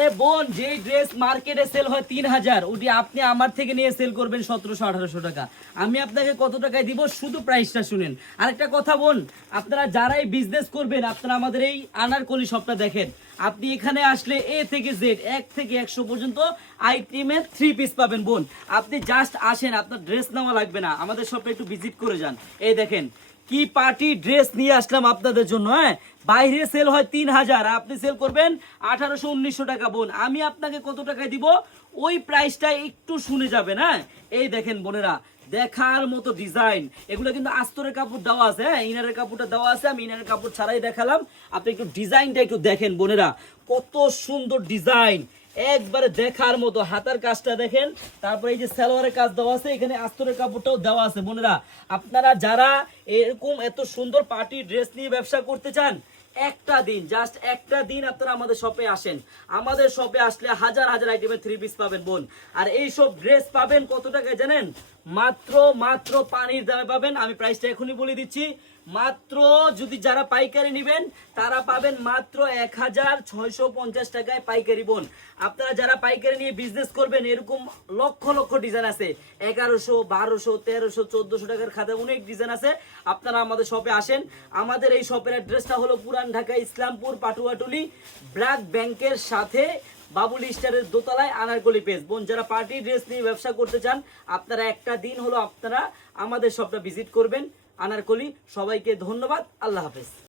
আরে বোন, যেই ড্রেস মার্কেটে সেল হয় 3000, ওটি আপনি আমার থেকে নিয়ে সেল করবেন 1700-1800 টাকা। আমি আপনাকে কত টাকায় দিব শুধু প্রাইসটা শুনেন। আরেকটা কথা বোন, আপনারা যারাই বিজনেস করবেন আপনারা আমাদের এই আনারকলি শপটা দেখেন। আপনি এখানে আসলে এ থেকে জেড 1 থেকে 100 পর্যন্ত আইটেমের 3 পিস পাবেন বোন। আপনি জাস্ট আসেন, আপনার ড্রেস নেওয়া লাগবে না, আমাদের শপে একটু ভিজিট করে যান। এই দেখেন কি পার্টি ড্রেস নিয়ে আসলাম আপনাদের জন্য। হ্যাঁ, বাইরে সেল হয় 3000, আপনি সেল করবেন 1800-1900 টাকা বোন। আমি আপনাকে কত টাকায় দিব ওই প্রাইসটা একটু শুনে যাবেন। হ্যাঁ, এই দেখেন বোনেরা, দেখার মতো ডিজাইন। এগুলো কিন্তু আস্তরের কাপড় দেওয়া আছে, হ্যাঁ ইনারের কাপড়টা দেওয়া আছে, আমি ইনারের কাপড় ছাড়াই দেখালাম। আপনি একটু ডিজাইনটা একটু দেখেন বোনেরা, কত সুন্দর ডিজাইন, একবারে দেখার মতো। হাতার কাজটা দেখেন, তারপরে এই যে সালোয়ারের কাজ দেওয়া আছে, এখানে আস্তরের কাপড়টাও দেওয়া আছে। বোনেরা আপনারা যারা এরকম এত সুন্দর পার্টি ড্রেস নিয়ে ব্যবসা করতে চান, একটা দিন, জাস্ট একটা দিন আপনারা আমাদের শপে আসেন। আমাদের শপে আসলে হাজার হাজার আইটেমের 3 পিস পাবেন বোন। আর এই সব ড্রেস পাবেন কত টাকায় জানেন? মাত্র মাত্র পানির দামে পাবেন। আমি প্রাইসটা এখনই বলে দিচ্ছি, মাত্র যদি যারা পাইকারি নেবেন তারা পাবেন মাত্র 1650 টাকায় পাইকারি বোন। আপনারা যারা পাইকারি নিয়ে বিজনেস করবেন, এরকম লক্ষ লক্ষ ডিজাইন আছে, 1100, 1200, 1300, 1400 টাকার খাতে অনেক ডিজাইন আছে। আপনারা আমাদের শপে আসেন। আমাদের এই শপের অ্যাড্রেসটা হলো পুরান ঢাকা ইসলামপুর পাটুয়াটুলি ব্র্যাক ব্যাংকের সাথে বাবুল স্টারের দোতলায় আনারকলি পেজ। বোন যারা পার্টি ড্রেস নিয়ে ব্যবসা করতে চান, আপনারা একটা দিন হলো আপনারা আমাদের শপটা ভিজিট করবেন আনারকলি। সবাইকে ধন্যবাদ, আল্লাহ হাফেজ।